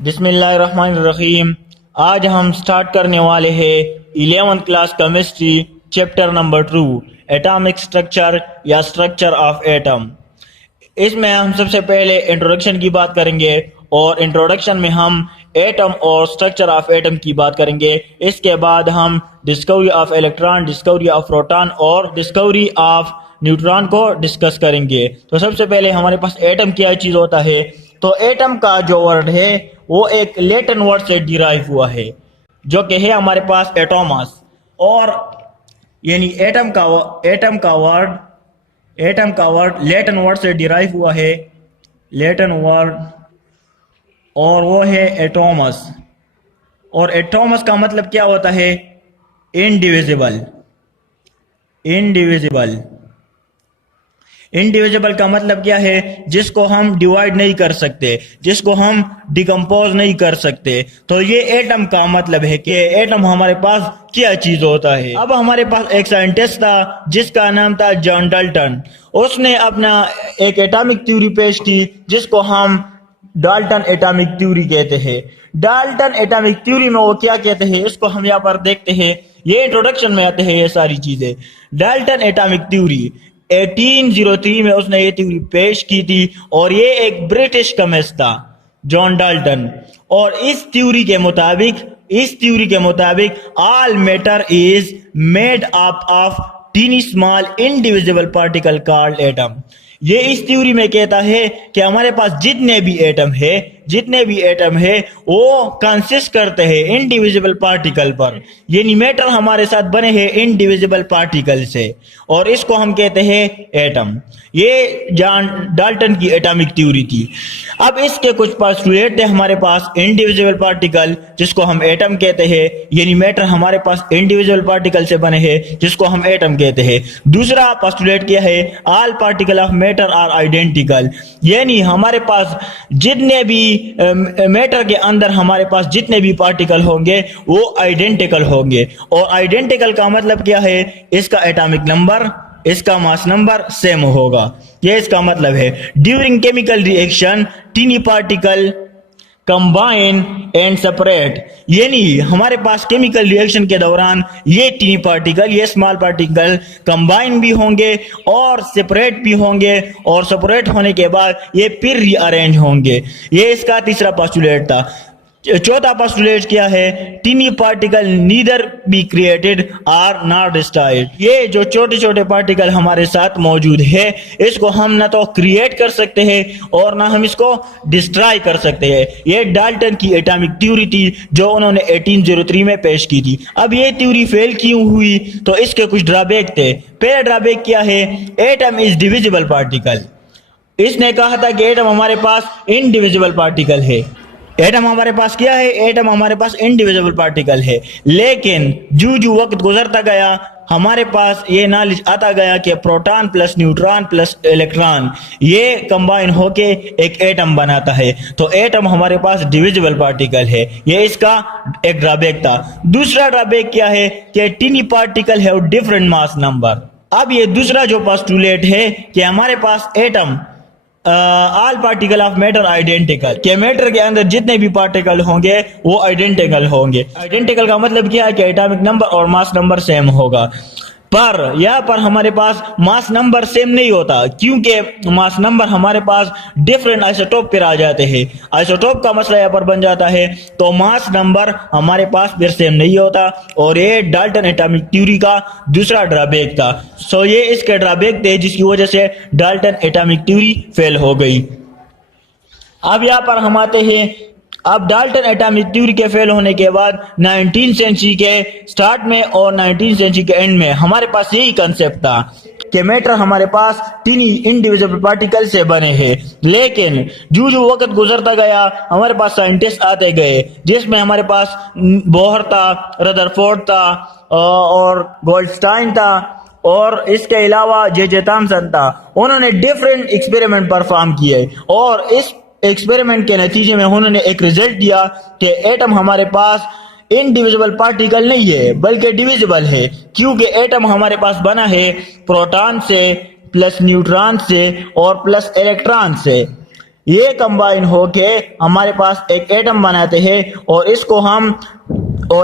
बिस्मिल्लाहिर्रहमानिर्रहीम। आज हम स्टार्ट करने वाले हैं 11th class chemistry chapter number 2 atomic structure या स्ट्रक्चर ऑफ एटम। इसमें हम सबसे पहले इंट्रोडक्शन की बात करेंगे और इंट्रोडक्शन में हम एटम और स्ट्रक्चर ऑफ एटम की बात करेंगे। इसके बाद हम discovery of electron, discovery of proton और डिस्कवरी ऑफ न्यूट्रॉन को डिस्कस करेंगे। तो सबसे पहले हमारे पास एटम क्या चीज़ होता है। तो एटम का जो वर्ड है वो एक लैटिन वर्ड से डिराइव हुआ है जो कि है हमारे पास एटोमस, और यानी एटम का वर्ड लैटिन वर्ड से डिराइव हुआ है, लैटिन वर्ड, और वो है एटोमस। और एटोमस का मतलब क्या होता है? इनडिविजिबल। इनडिविजिबल का मतलब क्या है? जिसको हम डिवाइड नहीं कर सकते, जिसको हम डिकम्पोज नहीं कर सकते। तो ये एटम का मतलब है कि एटम हमारे पास क्या चीज होता है। अब हमारे पास एक साइंटिस्ट था जिसका नाम था जॉन डाल्टन। उसने अपना एक एटॉमिक थ्योरी पेश की जिसको हम डाल्टन एटॉमिक थ्योरी कहते हैं। डाल्टन एटॉमिक थ्योरी में वो क्या कहते हैं इसको हम यहाँ पर देखते हैं। ये इंट्रोडक्शन में आते हैं ये सारी चीजें। डाल्टन एटॉमिक थ्योरी 1803 में उसने ये थ्योरी पेश की थी और ये एक ब्रिटिश केमिस्ट था जॉन डाल्टन। और इस थ्योरी के मुताबिक all matter is made up of tiny small indivisible particle called atom. ये इस थ्योरी में कहता है कि हमारे पास जितने भी एटम है वो कंसिस्ट करते हैं इनडिविजिबल पार्टिकल पर, यानी मैटर हमारे साथ बने हैं इनडिविजिबल पार्टिकल से, और इसको हम कहते हैं एटम। ये जॉन डाल्टन की एटॉमिक थ्योरी थी। अब इसके कुछ पोस्टुलेट थे हमारे पास। इनडिविजिबल पार्टिकल जिसको हम एटम कहते हैं, यानी मैटर हमारे पास इनडिविजिबल पार्टिकल से बने हैं जिसको हम एटम कहते हैं। दूसरा पोस्टुलेट क्या है? All particle of matter are identical, यानी हमारे पास जितने भी मैटर के अंदर हमारे पास जितने भी पार्टिकल होंगे वो आइडेंटिकल होंगे। और आइडेंटिकल का मतलब क्या है? इसका एटॉमिक नंबर, इसका मास नंबर सेम होगा, ये इसका मतलब है। During chemical reaction tiny particle combine and separate, यानी हमारे पास केमिकल रिएक्शन के दौरान ये टीनी पार्टिकल, ये स्मॉल पार्टिकल कंबाइन भी होंगे और सेपरेट भी होंगे, और सेपरेट होने के बाद ये फिर रीअरेंज होंगे। ये इसका तीसरा पोस्टुलेट था। चौथा पोस्टुलेट क्या है? Tiny particle neither be created or not destroyed. ये जो छोटे छोटे पार्टिकल हमारे साथ मौजूद है इसको हम ना तो क्रिएट कर सकते हैं और ना हम इसको डिस्ट्रॉय कर सकते हैं। ये डाल्टन की एटॉमिक थ्योरी थी जो उन्होंने 1803 में पेश की थी। अब ये थ्योरी फेल क्यों हुई? तो इसके कुछ ड्रॉबैक थे। पहला ड्रॉबैक क्या है? Atom is divisible particle. इसने कहा था कि एटम हमारे पास इनडिविजिबल पार्टिकल है। एटम हमारे पास क्या है? एटम हमारे पास इनडिविजिबल पार्टिकल है। लेकिन जो वक्त गुजरता गया हमारे पास ये नॉलेज आता गया कि proton plus neutron plus electron ये कंबाइन होके एक एटम बनाता है। तो एटम हमारे पास डिविजिबल पार्टिकल है। ये इसका एक ड्रॉबैक था। दूसरा ड्रॉबैक क्या है? कि टीनी पार्टिकल है डिफरेंट मास नंबर। अब ये दूसरा जो पोस्टुलेट है कि हमारे पास atom all particle of matter identical, के मैटर के अंदर जितने भी पार्टिकल होंगे वो आइडेंटिकल होंगे। आइडेंटिकल का मतलब क्या है? कि एटॉमिक नंबर और मास नंबर सेम होगा। पर यहाँ पर हमारे पास मास नंबर सेम नहीं होता, क्योंकि मास नंबर हमारे पास डिफरेंट आइसोटोप पर आ जाते हैं। आइसोटोप का मसला यहाँ पर बन जाता है, तो मास नंबर हमारे पास फिर सेम नहीं होता। और ये डाल्टन एटॉमिक थ्योरी का दूसरा ड्रॉबैक था। सो ये इसके ड्रॉबैक थे जिसकी वजह से डाल्टन एटॉमिक थ्योरी फेल हो गई। अब यहाँ पर हम आते हैं। अब डाल्टन एटॉमिक थ्योरी के फेल होने के बाद 19th सेंचुरी के स्टार्ट में और 19th सेंचुरी के एंड में हमारे पास यही कंसेप्ट था कि मैटर हमारे पास टीनी इनडिविजिबल पार्टिकल से बने हैं। लेकिन जो वक्त गुजरता गया हमारे पास साइंटिस्ट आते गए, जिसमें हमारे पास बोहर था, रदरफोर्ड था और गोल्डस्टाइन था, और इसके अलावा जे थॉमसन था। उन्होंने डिफरेंट एक्सपेरिमेंट परफॉर्म किए और इस एक्सपेरिमेंट के नतीजे में उन्होंने एक रिजल्ट दिया कि एटम हमारे पास इनडिविजिबल पार्टिकल नहीं है बल्कि डिविजिबल है, क्योंकि एटम हमारे पास बना है प्रोटॉन से प्लस न्यूट्रॉन से और प्लस इलेक्ट्रॉन से। ये कंबाइन होके हमारे पास एक एटम बनाते हैं और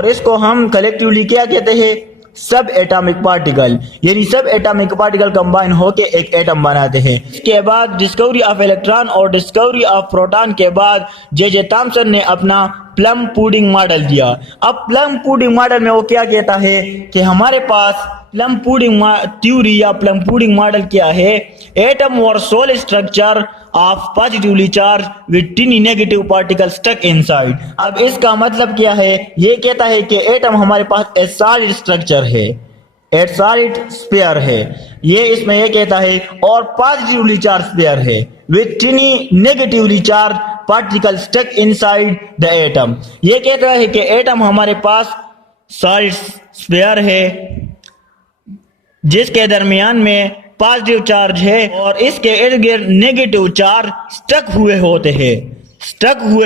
इसको हम कलेक्टिवली क्या कहते हैं, सब एटॉमिक पार्टिकल। यानी सब एटॉमिक पार्टिकल कंबाइन होके एक एटम बनाते हैं। इसके बाद डिस्कवरी ऑफ इलेक्ट्रॉन और डिस्कवरी ऑफ प्रोटॉन के बाद जे थॉमसन ने अपना प्लम पुडिंग मॉडल दिया। अब प्लम पुडिंग मॉडल में वो क्या कहता है कि हमारे पास प्लम पुडिंग थ्योरी या प्लम पुडिंग मॉडल क्या है, एटम और sole structure of positively charge with tiny negative particle stuck inside. अब इसका मतलब क्या है, ये कहता है कि एटम हमारे पास एक सॉलिड स्ट्रक्चर है, एक सॉलिड स्फीयर है, ये इसमें ये कहता है, और पॉजिटिवली चार्ज स्फीयर है with tiny negatively charge particle stuck inside the atom. ये कहता है कि एटम हमारे पास सॉलिड स्फीयर है जिसके दरमियान में पॉजिटिव चार्ज है और इसके इर्द गिर्द नेगेटिव चार्ज स्टक हुए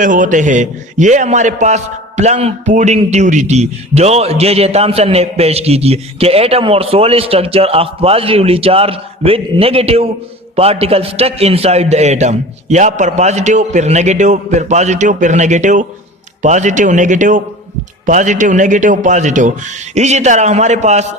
होते हैं। ये हमारे पास प्लम पुडिंग थ्योरी थी जो जे थॉमसन ने पेश की थी कि एटम और sole structure of positively charge with negative particle stuck inside the atom. यहाँ पर पॉजिटिव फिर नेगेटिव फिर पॉजिटिव फिर negative, positive negative, positive negative positive. इसी तरह हमारे पास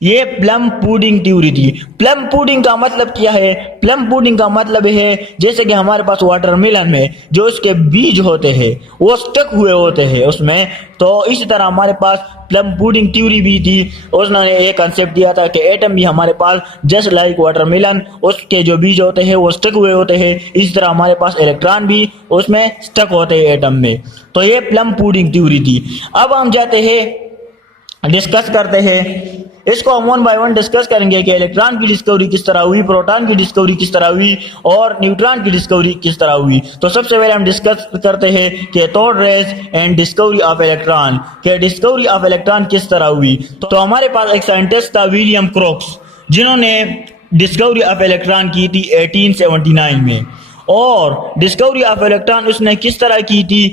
ये प्लम पुडिंग थ्योरी थी। प्लम पुडिंग का मतलब क्या है, प्लम पुडिंग का मतलब है जैसे कि हमारे पास वाटरमेलन में जो उसके बीज होते हैं वो स्टक हुए होते हैं उसमें, तो इसी तरह हमारे पास प्लम पुडिंग थ्योरी भी थी। उसने एक कंसेप्ट दिया था कि एटम भी हमारे पास जस्ट लाइक वाटरमेलन, उसके जो बीज होते हैं वो स्टक हुए होते हैं, इसी तरह हमारे पास इलेक्ट्रॉन भी उसमें स्टक होते हैं एटम में। तो ये प्लम पुडिंग थ्योरी थी। अब हम जाते हैं डिस्कस करते हैं, इसको हम वन बाय वन डिस्कस करेंगे कि इलेक्ट्रॉन की डिस्कवरी किस तरह हुई, प्रोटॉन की डिस्कवरी किस तरह हुई और न्यूट्रॉन की डिस्कवरी किस तरह हुई। तो सबसे पहले हम डिस्कस करते हैं कि third rays and discovery of electron, कि डिस्कवरी ऑफ इलेक्ट्रॉन किस तरह हुई। तो हमारे पास एक साइंटिस्ट था विलियम क्रोक्स, जिन्होंने डिस्कवरी ऑफ इलेक्ट्रॉन की थी 1879 में। और डिस्कवरी ऑफ इलेक्ट्रॉन उसने किस तरह की थी,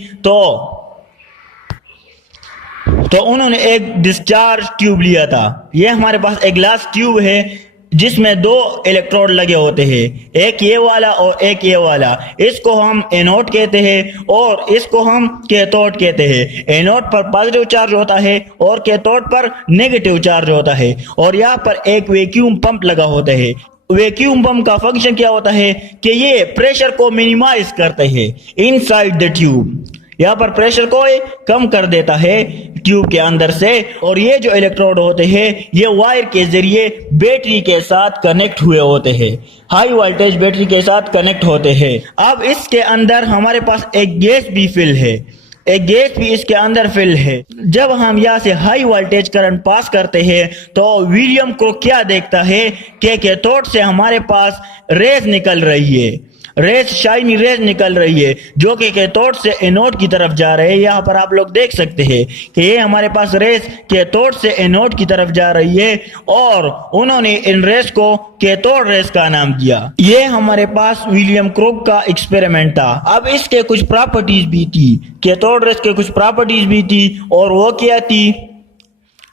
तो उन्होंने एक डिस्चार्ज ट्यूब लिया था। ये हमारे पास एक ग्लास ट्यूब है जिसमें दो इलेक्ट्रोड लगे होते हैं, एक ये वाला और एक ये वाला। इसको हम एनोड कहते हैं और इसको हम कैथोड कहते हैं। एनोड पर पॉजिटिव चार्ज होता है और कैथोड पर नेगेटिव चार्ज होता है। और यहाँ पर एक वैक्यूम पंप लगा होता है। वैक्यूम पंप का फंक्शन क्या होता है कि ये प्रेशर को मिनिमाइज करते हैं इनसाइड द ट्यूब। यहाँ पर प्रेशर को कम कर देता है ट्यूब के अंदर से। और ये जो इलेक्ट्रोड होते हैं ये वायर के जरिए बैटरी के साथ कनेक्ट हुए होते हैं, हाई वोल्टेज बैटरी के साथ कनेक्ट होते हैं। अब इसके अंदर हमारे पास एक गैस भी फिल है, एक गैस भी इसके अंदर फिल है। जब हम यहाँ से हाई वोल्टेज करंट पास करते हैं तो विलियम को क्या देखता है कि कैथोड से हमारे पास रेज निकल रही है, रेज शाइनी रेज निकल रही है जो कि कैथोड से एनोड की तरफ जा रहे हैं। यहाँ पर आप लोग देख सकते हैं कि ये हमारे पास रेज कैथोड से एनोड की तरफ जा रही है और उन्होंने इन रेज को कैथोड रेज का नाम दिया। ये हमारे पास विलियम क्रोक का एक्सपेरिमेंट था। अब इसके कुछ प्रॉपर्टीज भी थी, कैथोड रेज के कुछ प्रॉपर्टीज भी थी और वो क्या थी।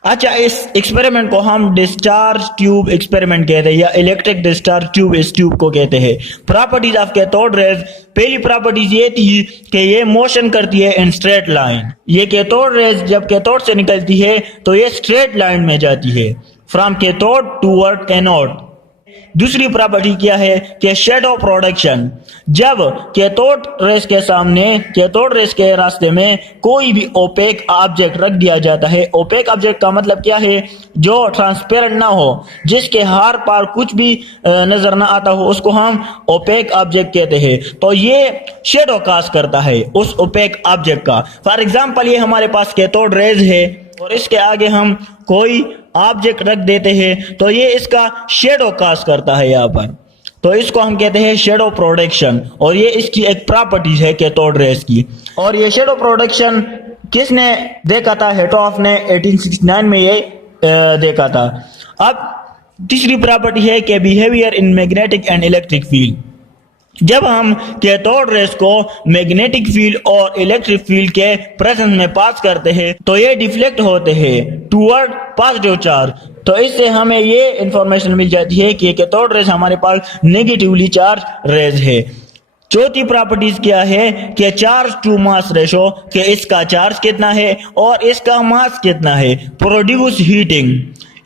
अच्छा, इस एक्सपेरिमेंट को हम डिस्चार्ज ट्यूब एक्सपेरिमेंट कहते हैं या इलेक्ट्रिक डिस्चार्ज ट्यूब, इस ट्यूब को कहते हैं। प्रॉपर्टीज ऑफ कैथोड रेज, पहली प्रॉपर्टीज ये थी कि ये मोशन करती है इन स्ट्रेट लाइन। ये कैथोड रेज जब कैथोड से निकलती है तो ये स्ट्रेट लाइन में जाती है, फ्रॉम कैथोड टूवर्ड एनोड। दूसरी प्रॉपर्टी क्या है कि शैडो प्रोडक्शन, जब कैथोड रेज के सामने, कैथोड रेज के रास्ते में कोई भी ओपेक ऑब्जेक्ट रख दिया जाता है। ओपेक ऑब्जेक्ट का मतलब क्या है, जो ट्रांसपेरेंट ना हो, जिसके हार पार कुछ भी नजर ना आता हो, उसको हम ओपेक ऑब्जेक्ट कहते हैं। तो ये शैडो कास्ट करता है उस ओपेक ऑब्जेक्ट का। फॉर एग्जांपल ये हमारे पास कैथोड रेज है और इसके आगे हम कोई ऑब्जेक्ट रख देते हैं तो ये इसका शेडो कास्ट करता है यहाँ पर, तो इसको हम कहते हैं शेडो प्रोडक्शन। और ये इसकी एक प्रॉपर्टीज है कैथोड रेज की। और ये शेडो प्रोडक्शन किसने देखा था, हेटोफ ने 1869 में ये देखा था। अब तीसरी प्रॉपर्टी है कि behaviour in magnetic and electric field, जब हम कैथोड रेज को मैग्नेटिक फील्ड और इलेक्ट्रिक फील्ड के प्रेजेंस में पास करते हैं तो ये डिफ्लेक्ट होते हैं टूवर्ड पॉजिटिव चार्ज। तो इससे हमें ये इंफॉर्मेशन मिल जाती है कि कैथोड रेज हमारे पास नेगेटिवली चार्ज रेज है। चौथी प्रॉपर्टीज क्या है कि चार्ज टू मास रेशो, कि इसका चार्ज कितना है और इसका मास कितना है। प्रोड्यूस हीटिंग,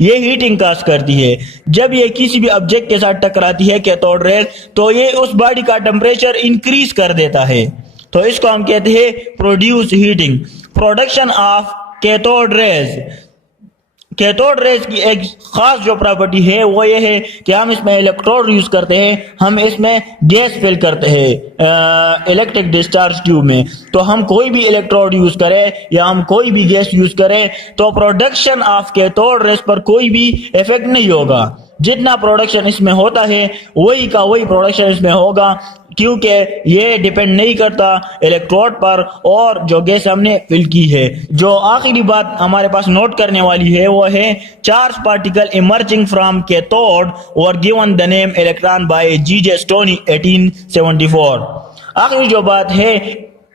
ये हीटिंग काज करती है। जब ये किसी भी ऑब्जेक्ट के साथ टकराती है कैथोड रेज, तो ये उस बॉडी का टेम्परेचर इंक्रीज कर देता है, तो इसको हम कहते हैं produce heating. Production of cathode rays, cathode rays की एक खास जो प्रॉपर्टी है वो ये है कि हम इसमें इलेक्ट्रोड यूज करते हैं, हम इसमें गैस फिल करते हैं इलेक्ट्रिक डिस्चार्ज ट्यूब में। तो हम कोई भी इलेक्ट्रोड यूज करें या हम कोई भी गैस यूज करें तो प्रोडक्शन ऑफ कैथोड रेज पर कोई भी इफेक्ट नहीं होगा। जितना प्रोडक्शन इसमें होता है वही का वही प्रोडक्शन इसमें होगा, क्योंकि ये डिपेंड नहीं करता इलेक्ट्रोड पर और जो गैस हमने फिल की है। जो आखिरी बात हमारे पास नोट करने वाली है वो है charge particle emerging from cathode were given the name electron by G.J. Stony 1874। आखिरी जो बात है,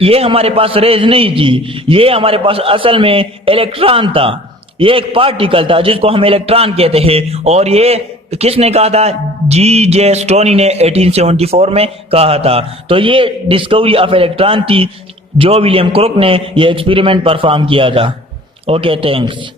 ये हमारे पास रेज नहीं थी, ये हमारे पास असल में इलेक्ट्रॉन था। ये एक पार्टिकल था जिसको हम इलेक्ट्रॉन कहते हैं, और ये किसने कहा था? G.J. स्टोनी ने 1874 में कहा था। तो ये डिस्कवरी ऑफ इलेक्ट्रॉन थी जो विलियम क्रुक ने ये एक्सपेरिमेंट परफॉर्म किया था। Okay, thanks.